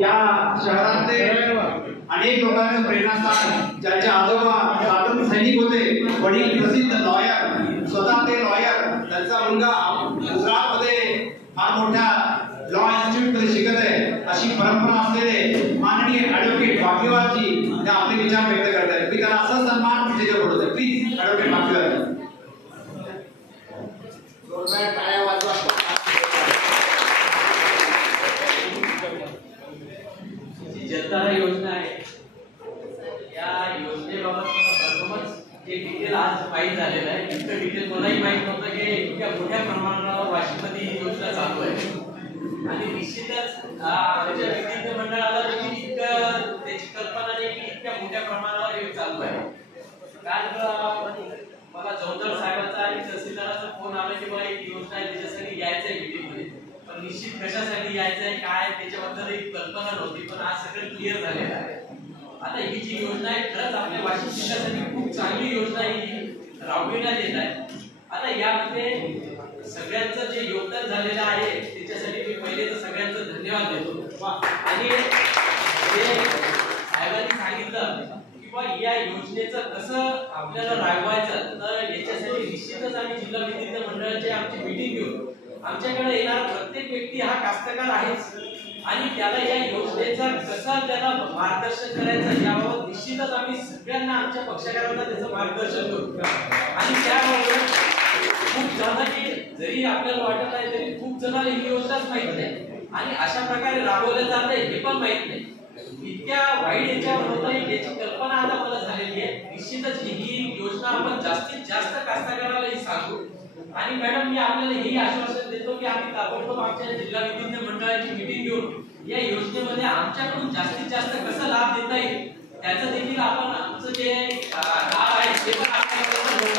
या शहरातले अनेक लोकांचं प्रेरणास्थान, ज्यांचे आजोबा स्वातंत्र्य सैनिक होते, वडील प्रसिद्ध लॉयर, स्वतः ते लॉयर, त्यांचा मुलगा गुजरातमध्ये फार मोठ्या लॉ इन्स्टिट्यूट मध्ये शिकत आहे, अशी परंपरा असलेले माननीय ॲडव्होकेट बाकीवालजी ते आपले विचार व्यक्त करत आहेत. मी त्यांना असं सन्मान विजेच्या बोलतोय. Please advocate बाकीवालजी. जनता योजना आहे, या योजनेबाबत प्रथमच एक डिटेल आज माहीत झालेलं आहे. इतकं डिटेल मलाही माहीत नव्हतं की इतक्या मोठ्या प्रमाणावर वाशीमध्ये ही योजना चालू आहे. आणि निश्चितच आमच्या विद्यार्थी मंडळाला देखील इतकं त्याची कल्पना नाही की इतक्या मोठ्या प्रमाणावर हे चालू आहे. कारण मला जवळजवळ साहेबांचा आणि तहसीलदाराचा फोन आला की बाबा एक योजना आहे, त्याच्यासाठी यायचं आहे मीटिंगमध्ये. पण निश्चित कशासाठी यायचं आहे काय त्याच्याबद्दल एक कल्पना नव्हती, पण आज सगळं क्लिअर झालेलं आहे. आता ही जी योजना आहे खरंच आपल्या वाशिम जिल्ह्यासाठी खूप चांगली योजना ही राबविण्यात येत आहे. आता यामध्ये सगळ्यांचं जे योगदान झालेलं आहे त्याच्यासाठी मी पहिले तर सगळ्यांचं धन्यवाद देतो. आणि साहेबांनी सांगितलं की बा या योजनेचं कसं आपल्याला राबवायचं, तर याच्यासाठी निश्चितच आम्ही जिल्हा विद्यार्थी मंडळाची आमची मीटिंग घेऊन आमच्याकडे येणारा प्रत्येक व्यक्ती हा कास्तकार आहेच आणि त्याला या योजनेचा कसं त्याला मार्गदर्शन करायचं याबाबत निश्चितच आम्ही सगळ्यांना आमच्या पक्षकारांना त्याचं मार्गदर्शन करू. आणि त्याबरोबर खूप जण की जरी आपल्याला वाटत नाही तरी खूप जणांना ही योजनाच माहित नाही आणि अशा प्रकारे राबवलं जात आहे हे पण माहित नाही. इतक्या वाईट याच्यावर होत आहे याची कल्पना आता मला झालेली आहे. निश्चितच ही योजना आपण जास्तीत जास्त कास्तकाराला ही सांगू. आणि मॅडम मी आपल्याला हे आश्वासन देतो की आम्ही ताबडतोब आमच्या जिल्हा विद्यार्थी मंडळाची मीटिंग घेऊन या योजनेमध्ये आमच्याकडून जास्तीत जास्त कसं लाभ देता येईल त्याचं देखील आपण आमचं जे आहे ते पण आपल्याला